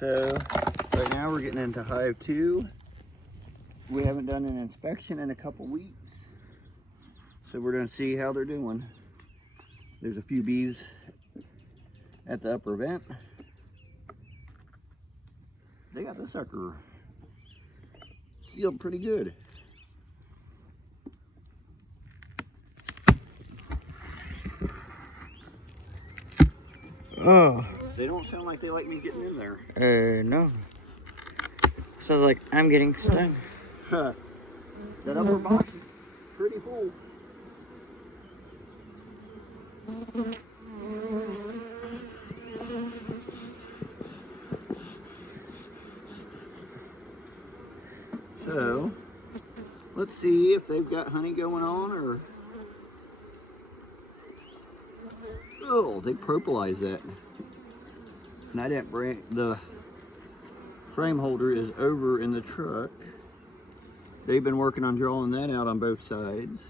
So right now we're getting into hive 2. We haven't done an inspection in a couple weeks, so we're going to see how they're doing. There's a few bees at the upper vent. They got this sucker sealed pretty good. Oh. They don't sound like they like me getting in there. No. Sounds like I'm getting stung. That upper box is pretty full. So, let's see if they've got honey going on or... Oh, they propylized that. And I didn't bring... The frame holder is over in the truck. They've been working on drawing that out on both sides.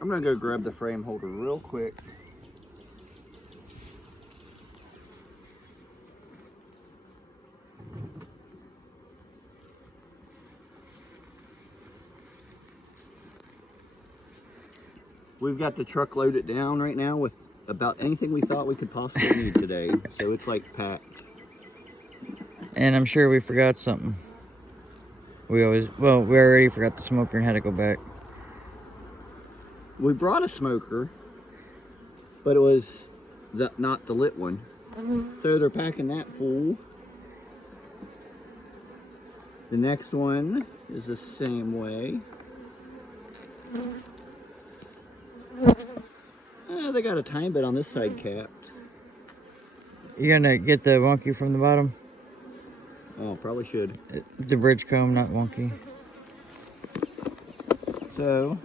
I'm gonna go grab the frame holder real quick. We've got the truck loaded down right now with about anything we thought we could possibly need today. So it's like packed. And I'm sure we forgot something. We already forgot the smoker and had to go back. We brought a smoker, but it was not the lit one. So they're packing that full. The next one is the same way. They got a tiny bit on this side capped. You gonna get the wonky from the bottom? Oh, probably should. The bridge comb, not wonky. So,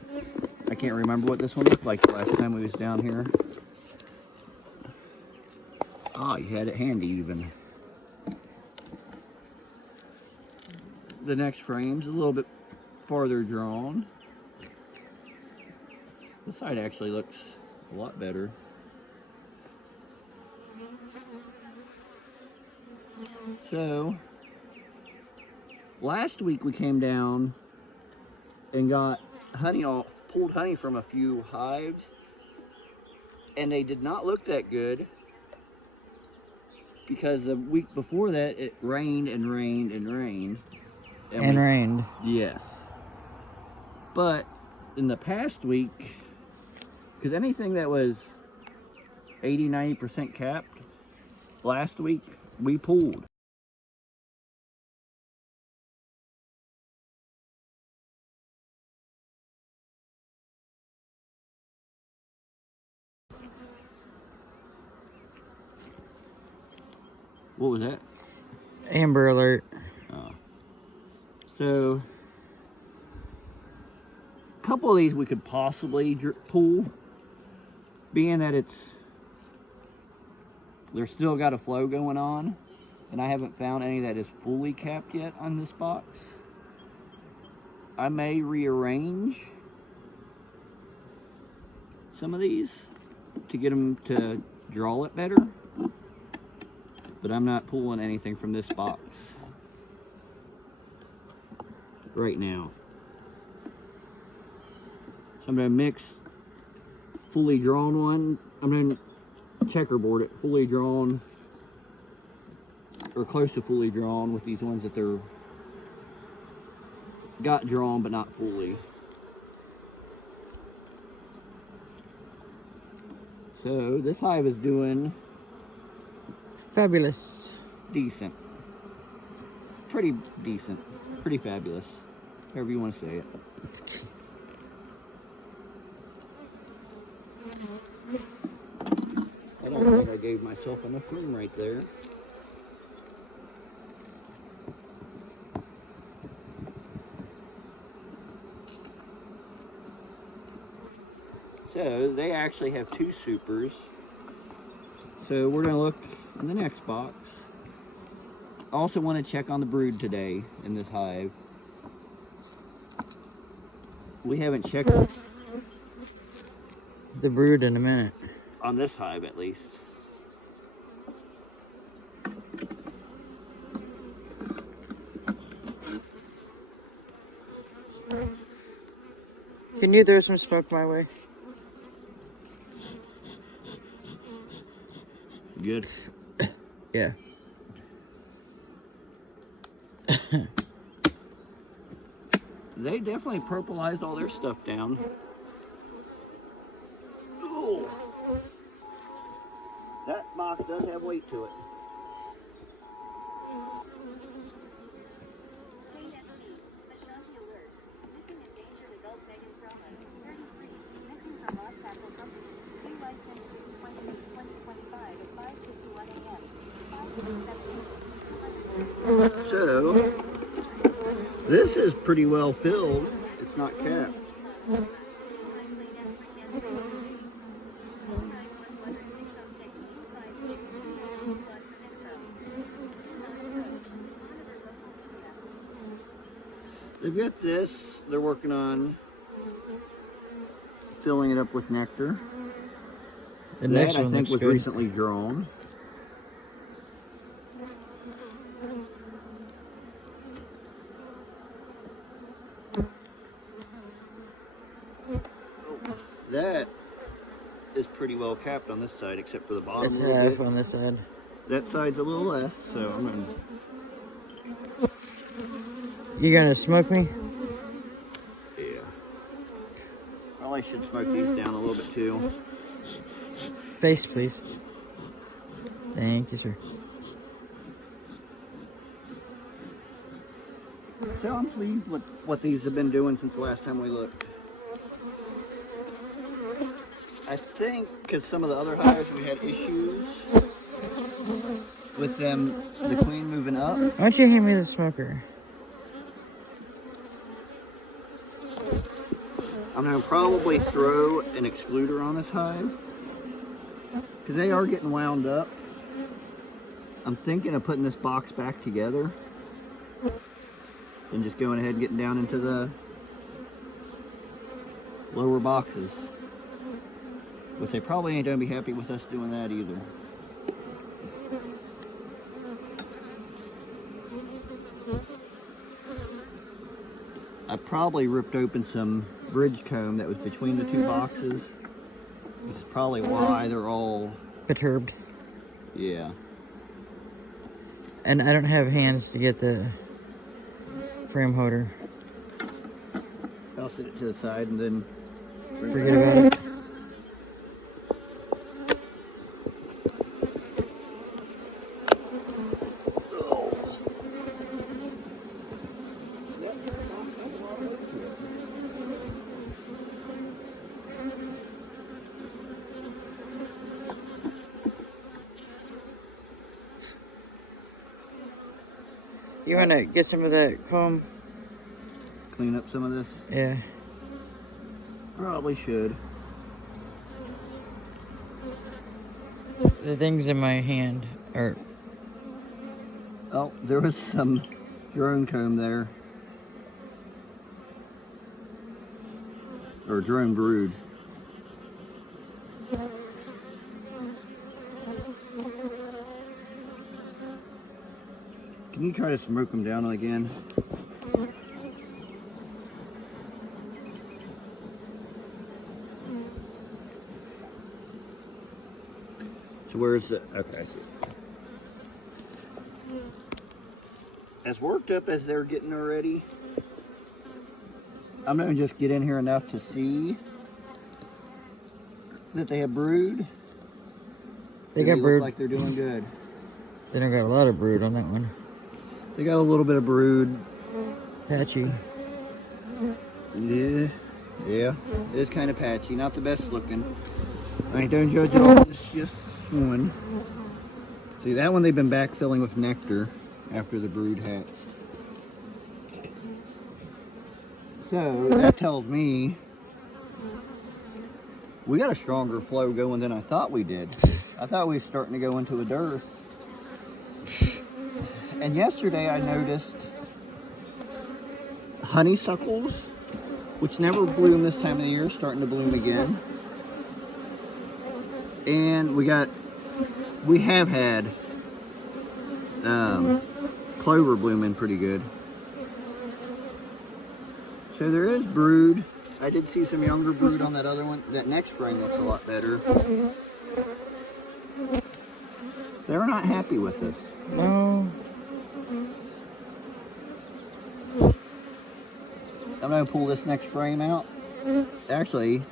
I can't remember what this one looked like the last time we was down here. Ah, you had it handy even. The next frame's a little bit farther drawn. This side actually looks a lot better. So, last week we came down and got pulled honey from a few hives, and they did not look that good because the week before that it rained and rained and rained. And rained. Yes. But in the past week, because anything that was 80-90% capped, last week we pulled. What was that? Amber alert. Oh. So, a couple of these we could possibly pull, being that they're still got a flow going on, and I haven't found any that is fully capped yet on this box. I may rearrange some of these to get them to draw it better, but I'm not pulling anything from this box right now. So I'm going to mix fully drawn one. I'm going to checkerboard it fully drawn, or close to fully drawn, with these ones that they're got drawn but not fully. So this hive is doing fabulous. Decent. Pretty decent. Pretty fabulous. However you want to say it. I don't think I gave myself enough room right there. So they actually have 2 supers. So we're going to look in the next box. I also want to check on the brood today in this hive. We haven't checked the brood in a minute. On this hive at least. Can you throw some smoke my way? Good. Yeah. They definitely purplized all their stuff down. Ooh. That box does have weight to it. So, this is pretty well filled. It's not capped. They've got this. They're working on filling it up with nectar. The next That, one I think, looks was good. recently drawn. That is pretty well capped on this side, except for the bottom It's a little half bit. on this side. That side's a little less, so I'm gonna... You gonna smoke me? Yeah. Probably should smoke these down a little bit too. Face, please. Thank you, sir. So I'm pleased with what these have been doing since the last time we looked. I think because some of the other hives we had issues with them, the queen moving up. Why don't you hand me the smoker? I'm going to probably throw an excluder on this hive because they are getting wound up. I'm thinking of putting this box back together and just going ahead and getting down into the lower boxes, which they probably ain't going to be happy with us doing that either. I probably ripped open some bridge comb that was between the two boxes, which is probably why they're all... Perturbed. Yeah. And I don't have hands to get the frame holder. I'll set it to the side and then... Forget about it. You want to get some of that comb? Clean up some of this? Yeah. Probably should. The things in my hand are... Oh, there was some drone comb there. Or drone brood. Can you try to smoke them down again? So where's the... Okay, I see it. As worked up as they're getting already, I'm going to just get in here enough to see that they have brood. They got look brood. like they're doing good. They don't got a lot of brood on that one. They got a little bit of brood. Patchy. Yeah, it is kind of patchy. Not the best looking. I don't judge it all. It's just one. See, that one they've been backfilling with nectar after the brood hatched. So that tells me we got a stronger flow going than I thought we did. I thought we were starting to go into a dearth. And yesterday I noticed honeysuckles, which never bloom this time of the year, starting to bloom again. And we have had clover blooming pretty good. So there is brood. I did see some younger brood on that other one. That next frame looks a lot better. They're not happy with this. No. I'm gonna pull this next frame out. Actually,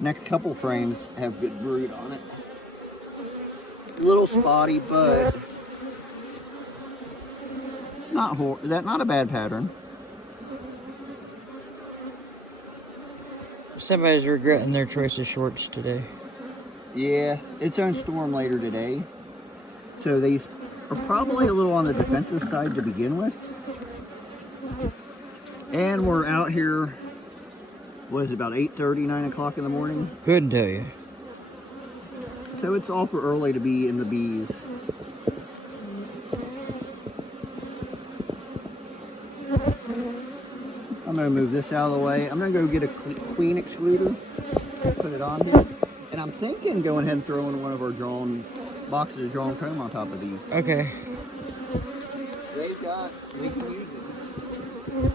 next couple frames have good brood on it. A little spotty, but not a bad pattern. Somebody's regretting their choice of shorts today. Yeah, it's on storm later today. So these are probably a little on the defensive side to begin with. And we're out here, what is it, about 8:30, 9 o'clock in the morning? Couldn't tell you. So it's awful early to be in the bees. I'm gonna move this out of the way. I'm gonna go get a queen excluder, put it on there. And I'm thinking going ahead and throwing one of our drawn boxes of drawn comb on top of these. Okay. We can use it.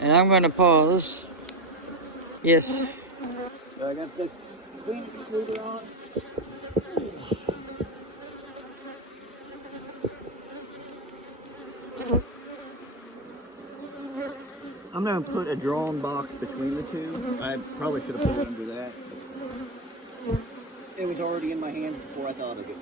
And I'm gonna pause. Yes. So I got the queen excluder on. I'm going to put a drawn box between the two. I probably should have put it under that. It was already in my hand before I thought of it.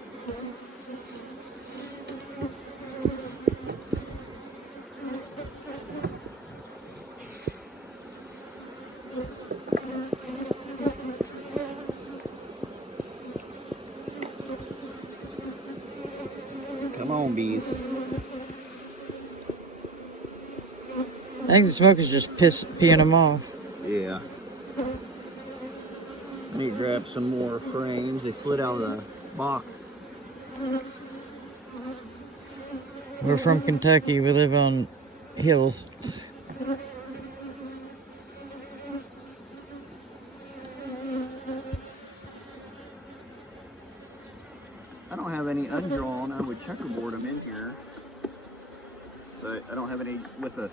Come on, bees. I think the smoke is just peeing them off. Yeah. I need to grab some more frames. They slid out of the box. We're from Kentucky. We live on hills. I don't have any undrawn. I would checkerboard them in here. But I don't have any with us.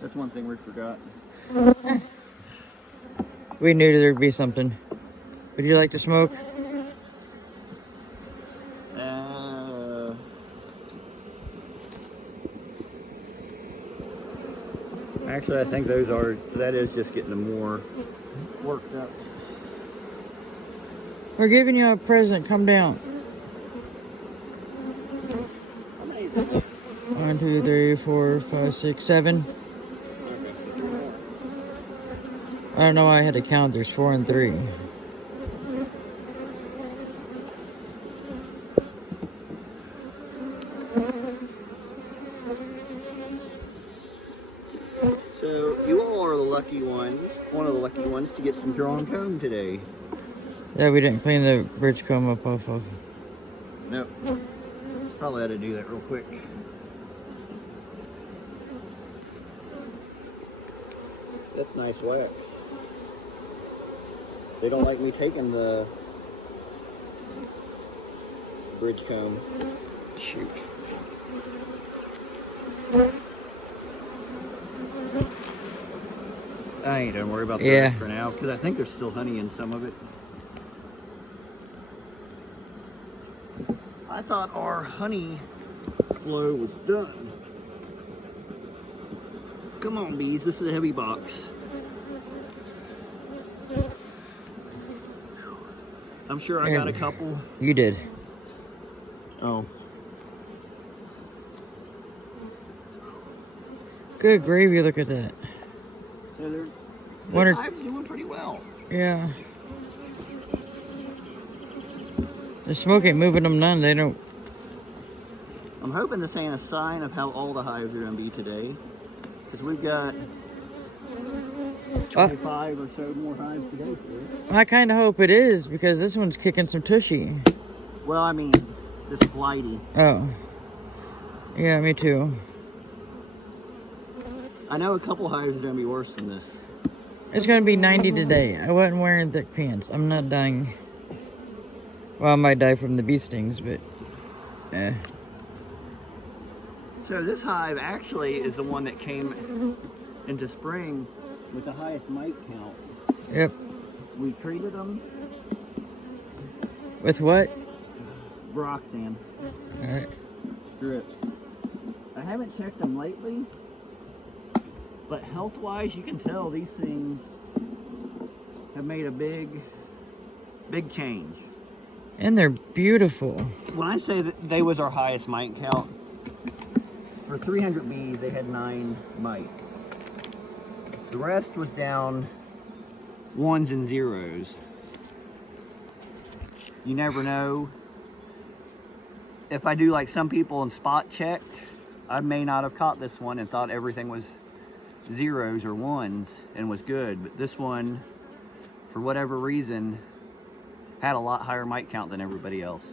That's one thing we forgot. We knew there'd be something. Would you like to smoke? Actually, I think that is just getting them more worked up. We're giving you a present. Come down. 1, 2, 3, 4, 5, 6, 7. I don't know why I had to count. There's 4 and 3. So you all are the lucky ones, one of the lucky ones to get some drawn comb today. Yeah, we didn't clean the bridge comb up off of. Nope. Probably ought to do that real quick. That's nice wax. They don't like me taking the bridge comb. Shoot. I ain't gonna worry about the rest for now because I think there's still honey in some of it. I thought our honey flow was done. Come on, bees, this is a heavy box. I'm sure I got a couple. You did. Oh. Good gravy, look at that. So this hive's doing pretty well. Yeah. The smoke ain't moving them none. They don't. I'm hoping this ain't a sign of how all the hives are going to be today. Because we've got 25 or so more hives today. I kind of hope it is because this one's kicking some tushy. Well, I mean, this flighty. Oh. Yeah, me too. I know a couple hives are going to be worse than this. It's going to be 90 today. I wasn't wearing thick pants. I'm not dying. Well, I might die from the bee stings, but So this hive actually is the one that came into spring with the highest mite count. Yep. We treated them. With what? Roxanne Alright. strips. I haven't checked them lately, but health-wise, you can tell these things have made a big change. And they're beautiful. When I say that they was our highest mite count, for 300 bees, they had 9 mites. The rest was down 1s and 0s. You never know. If I do like some people and spot check, I may not have caught this one and thought everything was 0s or 1s and was good. But this one, for whatever reason, had a lot higher mite count than everybody else.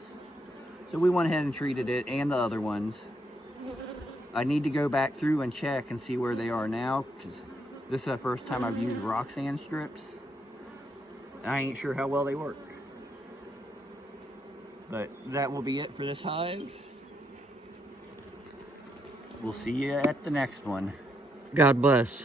So we went ahead and treated it and the other ones. I need to go back through and check and see where they are now, because this is the first time I've used Roxanne strips. I ain't sure how well they work. But that will be it for this hive. We'll see you at the next one. God bless.